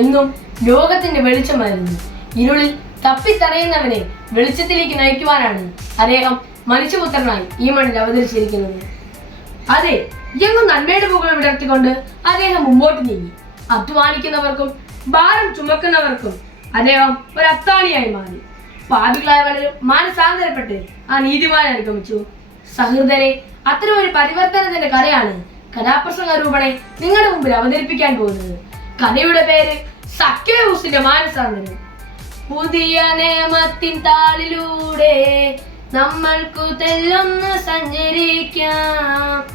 എന്നും ലോകത്തിന്റെ വെളിച്ചമായിരുന്നു ഇരുളിൽ തപ്പിത്തടയുന്നവനെ വെളിച്ചത്തിലേക്ക് നയിക്കുവാനാണ് അദ്ദേഹം മനുഷ്യപുത്രനായി ഈ മണ്ണിൽ അവതരിച്ചിരിക്കുന്നത്. അതെ എങ്ങും നന്മയുടെ മുകളിൽ വിടർത്തിക്കൊണ്ട് അദ്ദേഹം മുമ്പോട്ട് നീങ്ങി. അധ്വാനിക്കുന്നവർക്കും ഭാരം ചുമക്കുന്നവർക്കും അദ്ദേഹം ഒരു അത്താണിയായി മാറി. പാപികളായവരും മാനസാന്തരപ്പെട്ട് ആ നീതിമാനെ അനുഗമിച്ചു. സഹൃദരെ അത്തരം ഒരു പരിവർത്തനത്തിന്റെ കഥയാണ് കഥാപ്രസംഗ രൂപണെ നിങ്ങളുടെ മുമ്പിൽ അവതരിപ്പിക്കാൻ പോകുന്നത്. കഥയുടെ പേര് സഖ്യൂസിന്റെ മാനസാന്തരം. പുതിയ നിയമത്തിൻ താളിലൂടെ നമ്മൾക്കു തെല്ലൊന്ന് സഞ്ചരിക്കാം.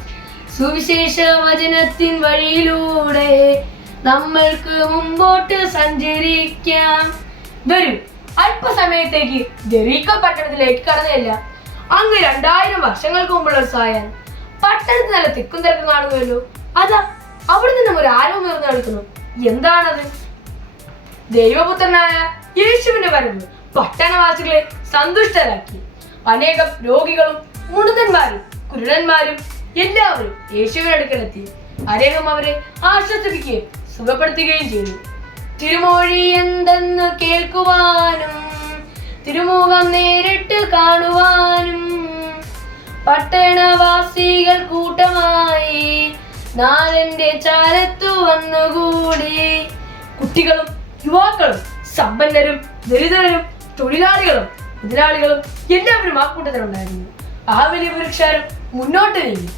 സുവിശേഷ വചനത്തിൻ വഴിയിലൂടെ നമ്മൾക്ക് മുമ്പോട്ട് സഞ്ചരിക്കാം. വരൂ. അല്പസമയത്തേക്ക് ജെറീക്കോ പട്ടണത്തിലേക്ക് കടന്നില്ല. അങ്ങ് രണ്ടായിരം വർഷങ്ങൾക്ക് മുമ്പുള്ള സായാൻ. പട്ടണത്തിൽ നല്ല തിക്കും തിരക്കും കാണുമല്ലോ അതാ അവിടെ നിന്നും ഒരു ആരവം ഉയർന്നു നടക്കുന്നു എന്താണത്? ദൈവപുത്രനായ യേശുവിന്റെ വരവ് പട്ടണവാസികളെ സന്തുഷ്ടരാക്കി. അനേകം രോഗികളും മുടുതന്മാരും കുരുടന്മാരും എല്ലാവരും യേശുവിന്റെ അടുക്കലെത്തി. അദ്ദേഹം അവരെ ആശ്വസിപ്പിക്കുകയും സുഖപ്പെടുത്തുകയും ചെയ്തു. തിരുമോഴി എന്തെന്ന് കേൾക്കുവാനും തിരുമുഖം നേരിട്ട് കാണുവാനും പട്ടണവാസികൾ കൂട്ടമായി നാലന്റെ ചാരത്തു വന്നുകൂടി. കുട്ടികളും യുവാക്കളും സമ്പന്നരും ദരിദ്രരും തൊഴിലാളികളും മുതലാളികളും എല്ലാവരും ആ കൂട്ടത്തിലുണ്ടായിരുന്നു ആ വലിയ പുരുഷാരം മുന്നോട്ട് നീങ്ങി.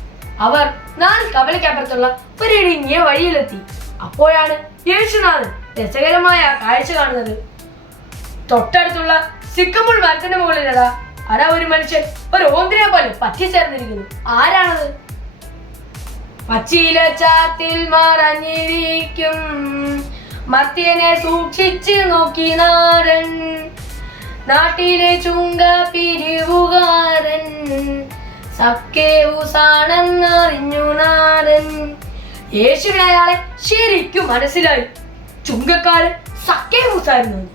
അവർ നാല് കവലയ്ക്കപ്പുറത്തുള്ള ഒരു ഇടുങ്ങിയ വഴിയിലെത്തി. അപ്പോഴാണ് യേശുനാഥൻ രസകരമായ കാഴ്ച കാണുന്നത്. തൊട്ടടുത്തുള്ള സിക്കമ്പുൾ മരത്തിന്റെ മുകളിലതാ അതാ ഒരു മനുഷ്യൻ ഒരു ഓന്തിനെ പോലെ പറ്റിച്ചേർന്നിരിക്കുന്നു ആരാണത്? പച്ചില ചാത്തിൽ മറഞ്ഞിരിക്കും. മർത്യനെ സൂക്ഷിച്ച് നോക്കി നാരൻ. നാട്ടിലെ ചുങ്ക പിരിവുകാരൻ സക്കേവുസാണെന്നറിഞ്ഞു നാരൻ. യേശുവിനെ അയാളെ ശരിക്കും മനസ്സിലായി. ചുങ്കക്കാരൻ സക്കേവുസായിരുന്നു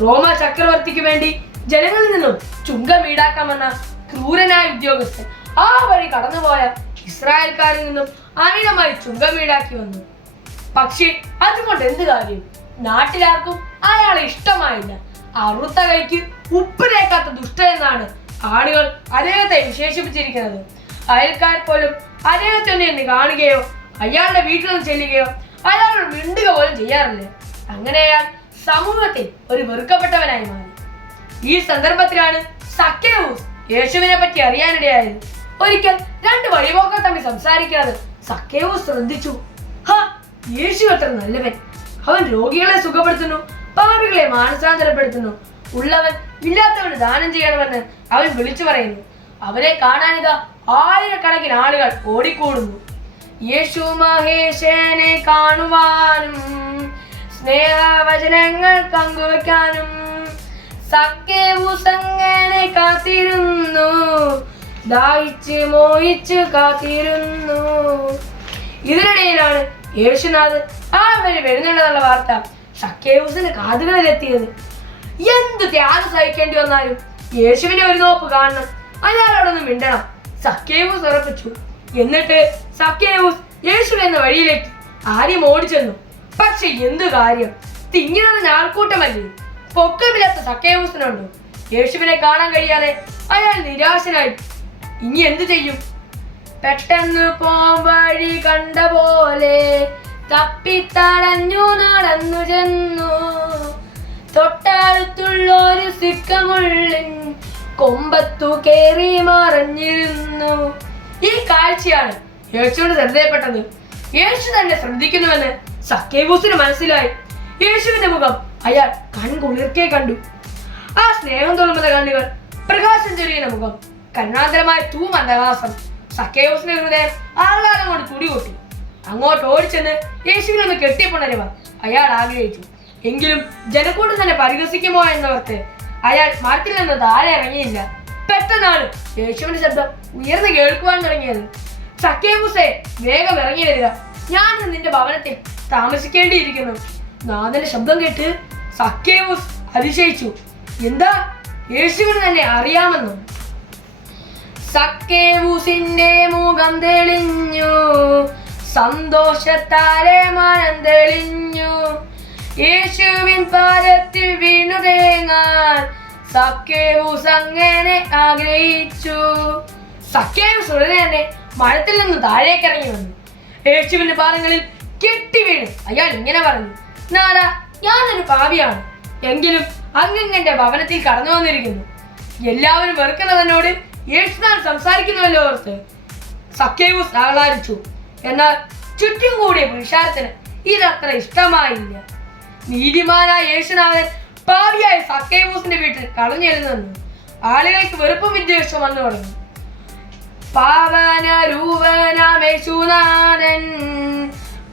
റോമ ചക്രവർത്തിക്ക് വേണ്ടി ജനങ്ങളിൽ നിന്നും ചുങ്കം ഈടാക്കാമെന്ന ക്രൂരനായ ഉദ്യോഗസ്ഥൻ ആ വഴി കടന്നുപോയ ഇസ്രായേൽക്കാരിൽ നിന്നും അമിതമായി ചുങ്കം ഈടാക്കി വന്നു. പക്ഷേ അതുകൊണ്ട് എന്ത് കാര്യം? നാട്ടിലാർക്കും അയാളെ ഇഷ്ടമായില്ല. അറുത്ത കൈക്ക് ഉപ്പ് തേക്കാത്ത ദുഷ്ട എന്നാണ് ആളുകൾ അദ്ദേഹത്തെ വിശേഷിപ്പിച്ചിരിക്കുന്നത്. അയൽക്കാർ പോലും അദ്ദേഹത്തെ ഒന്ന് കാണുകയോ അയാളുടെ വീട്ടിൽ നിന്ന് ചെല്ലുകയോ അയാളോട് മിണ്ടുക പോലും ചെയ്യാറില്ല. അങ്ങനെ അയാൾ സമൂഹത്തിൽ ഒരു വെറുക്കപ്പെട്ടവനായി മാറി. ഈ സന്ദർഭത്തിലാണ് സക്കേവൂസ് യേശുവിനെ പറ്റി അറിയാനിടയായത്. ഒരിക്കൽ രണ്ട് വഴിപോക്കർ തമ്മിൽ സംസാരിക്കാതെ സക്കേവൂസ് ശ്രദ്ധിച്ചു. ഹാ യേശു അത്ര നല്ലവൻ. അവൻ രോഗികളെ സുഖപ്പെടുത്തുന്നു പാപികളെ മാനസാന്തരപ്പെടുത്തുന്നു. ഉള്ളവൻ ഇല്ലാത്തവന് ദാനം ചെയ്യണമെന്ന് അവൻ വിളിച്ചു പറയുന്നു. അവരെ കാണാനിത ആയിരക്കണക്കിന് ആളുകൾ ഓടിക്കൂടുന്നു. യേശു മഹേശനെ കാണുവാനും സ്നേഹവചനങ്ങൾ പങ്കുവെക്കാനും സഖ്യവുസങ്ങനെ കാത്തിരുന്നു ദാഹിച്ച് മോഹിച്ച് കാത്തിരുന്നു. ഇതിനിടയിലാണ് യേശുനാഥ് ആ വഴി വരുന്നുണ്ടെന്നുള്ള വാർത്ത സഖ്യവുസിന് കാതുകളിലെത്തിയത്. എന്ത് ത്യാഗം സഹിക്കേണ്ടി വന്നാലും യേശുവിനെ ഒരു നോപ്പ് കാണണം. അയാളോടൊന്ന് മിണ്ടണം. സക്കേവൂസ് ഉറപ്പിച്ചു. എന്നിട്ട് സക്കേവൂസ് യേശു എന്ന വഴിയിലേക്ക് ആര്യം ഓടിച്ചെന്നു. പക്ഷെ എന്തു കാര്യം? തിങ്ങിനത് ആൾക്കൂട്ടമല്ലേ? പൊക്കമില്ലാത്ത സക്കേവൂസിനുണ്ട് യേശുവിനെ കാണാൻ കഴിയാതെ അയാൾ നിരാശനായി. ഇനി എന്തു ചെയ്യും? പെട്ടെന്ന് പോം വഴി കണ്ട പോലെ തപ്പിത്തടഞ്ഞു നടന്നു ചെന്നു. തൊട്ടടുത്തുള്ള ഒരു സിക്കമുള്ളിൻ കൊമ്പത്തു കേറി മറഞ്ഞിരുന്നു. ഈ കാഴ്ചയാണ് യേശുവിന് ശ്രദ്ധയപ്പെട്ടത്. യേശു തന്നെ ശ്രദ്ധിക്കുന്നുവെന്ന് സക്കേബൂസിന് മനസ്സിലായി. യേശുവിന്റെ മുഖം അയാൾ കൺകുളിർക്കെ കണ്ടു. ആ സ്നേഹം തോന്നുന്ന കണ്ണുകൾ പ്രകാശം ചൊരിയുന്ന മുഖം കരുണാന്തരമായ തൂമന്ദഹാസം സക്കേബൂസിന്റെ ഹൃദയം ആഹ്ലാദം കൊണ്ട് തുടികൊട്ടി അങ്ങോട്ട് ഓടിച്ചെന്ന് യേശുവിനെ ഒന്ന് കെട്ടിപ്പുണരുക അയാൾ ആഗ്രഹിച്ചു. എങ്കിലും ജനക്കൂട്ടം തന്നെ പരിഹസിക്കുമോ എന്നോർത്ത് അയാൾ മരത്തിൽ നിന്ന് താഴെ ഇറങ്ങിയില്ല. പെട്ടെന്നാണ് യേശുവിന്റെ ശബ്ദം ഉയർന്നു കേൾക്കുവാൻ തുടങ്ങിയത്. സക്കേബുസേ വേഗം ഇറങ്ങി വരിക. ഞാൻ നിന്റെ ഭവനത്തിൽ താമസിക്കേണ്ടിയിരിക്കുന്നു. നാഥന്റെ ശബ്ദം കേട്ട് സക്കേബുസ് അതിശയിച്ചു. എന്താ? യേശുവിന് തന്നെ അറിയാമെന്നും. സക്കേബൂസിന്റെ മുഖം തെളിഞ്ഞു. സന്തോഷത്താലെ മനം തെളിഞ്ഞു. യേശുവിൻ പാദത്തിൽ വീണുതേങ്ങാൻ സക്കേവൂസ് അങ്ങനെ ആഗ്രഹിച്ചു. സക്കേവൂസ് ഉടനെ തന്നെ മരത്തിൽ നിന്ന് താഴേക്ക് ഇറങ്ങി വന്നു. യേശുവിന്റെ പാദങ്ങളിൽ കെട്ടി വീണു. അയാൾ ഇങ്ങനെ പറഞ്ഞു നാടാ ഞാനൊരു പാവിയാണ് എങ്കിലും അങ്ങെന്റെ ഭവനത്തിൽ കടന്നു വന്നിരിക്കുന്നു. എല്ലാവരും വെറുക്കുന്നവനോട് യേശുദാൻ സംസാരിക്കുന്നുവല്ലോ ഓർത്ത്. സഖ്യവൂസ് ആഹ്ലാദിച്ചു. എന്നാൽ ചുറ്റും കൂടിയ പുരുഷാരത്തിന് ഇതത്ര ഇഷ്ടമായില്ല. നീതിമാനായ യേശുനാഥൻ പാവിയായ സക്കേബൂസിന്റെ വീട്ടിൽ കളഞ്ഞെഴുന്നു ആളുകൾക്ക് വെറുപ്പും വിദ്വേഷവും വന്നു തുടങ്ങി. പാവന രൂപനാമേശുനാഥൻ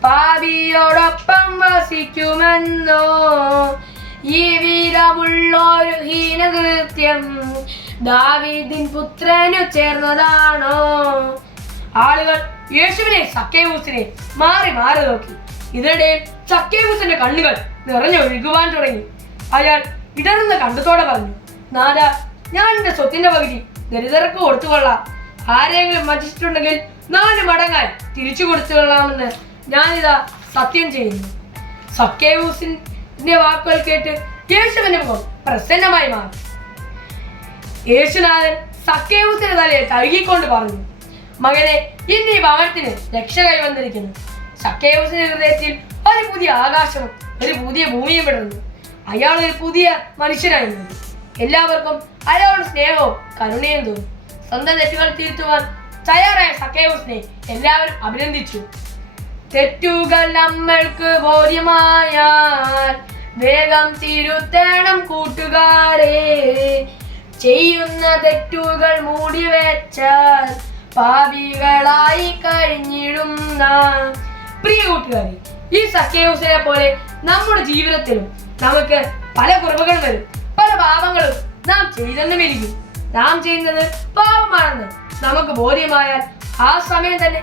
പാവിയോടൊപ്പം വസിക്കുമെന്നോ? ഈ വീരമുള്ളൊരു ഹീനകൃത്യം ദാവീദിൻ പുത്രനു ചേർന്നതാണോ? ആളുകൾ യേശുവിനെ സക്കേവൂസിനെ മാറി മാറി നോക്കി. ഇതിനിടയിൽ സക്കേവൂസിന്റെ കണ്ണുകൾ നിറഞ്ഞൊഴുകുവാൻ തുടങ്ങി. അയാൾ ഇടറുന്ന കണ്ടത്തോടെ പറഞ്ഞു നാല ഞാൻ എന്റെ സ്വത്തിന്റെ പകുതി ദരിദ്രർക്ക് കൊടുത്തുകൊള്ളാം ആരെങ്കിലും വഞ്ചിച്ചിട്ടുണ്ടെങ്കിൽ നാല് മടങ്ങാൻ തിരിച്ചു കൊടുത്തുകൊള്ളാമെന്ന് ഞാനിതാ സത്യം ചെയ്യുന്നു. സക്കേവൂസിന്റെ വാക്കുകൾ കേട്ട് യേശുവിന്റെ മുഖം പ്രസന്നമായി മാറി. യേശുനാഥൻ സക്കേവൂസിന്റെ തലയെ തഴുകിക്കൊണ്ട് പറഞ്ഞു മകനെ ഇന്ന് ഈ ഭവനത്തിന് രക്ഷ കൈവന്നിരിക്കുന്നു. സക്കേവൂസിന്റെ ഹൃദയത്തിൽ ഒരു പുതിയ ആകാശവും ഒരു പുതിയ ഭൂമിയും വിടുന്നു അയാൾ ഒരു പുതിയ മനുഷ്യനായിരുന്നു എല്ലാവർക്കും അയാളുടെ സ്നേഹവും കരുണയും തോന്നി. സ്വന്തം തെറ്റുകൾ തിരുത്തുവാൻ തയ്യാറായ സക്കേവസിനെ എല്ലാവരും അഭിനന്ദിച്ചു. തെറ്റുകൾ നമ്മൾക്ക് ബോധ്യമായാൽ വേഗം തിരുത്തണം കൂട്ടുകാരെ. ചെയ്യുന്ന തെറ്റുകൾ മൂടി വെച്ചാൽ പാപികളായി കഴിഞ്ഞിടും പ്രിയ കൂട്ടുകാരെ ഈ സഖ്യഹൂസിനെ പോലെ നമ്മുടെ ജീവിതത്തിലും നമുക്ക് പല കുറവുകൾ വരും പല പാപങ്ങളും നാം ചെയ്തെന്നുമിരിക്കും നാം ചെയ്യുന്നത് പാപമാണെന്ന് നമുക്ക് ബോധ്യമായാൽ ആ സമയം തന്നെ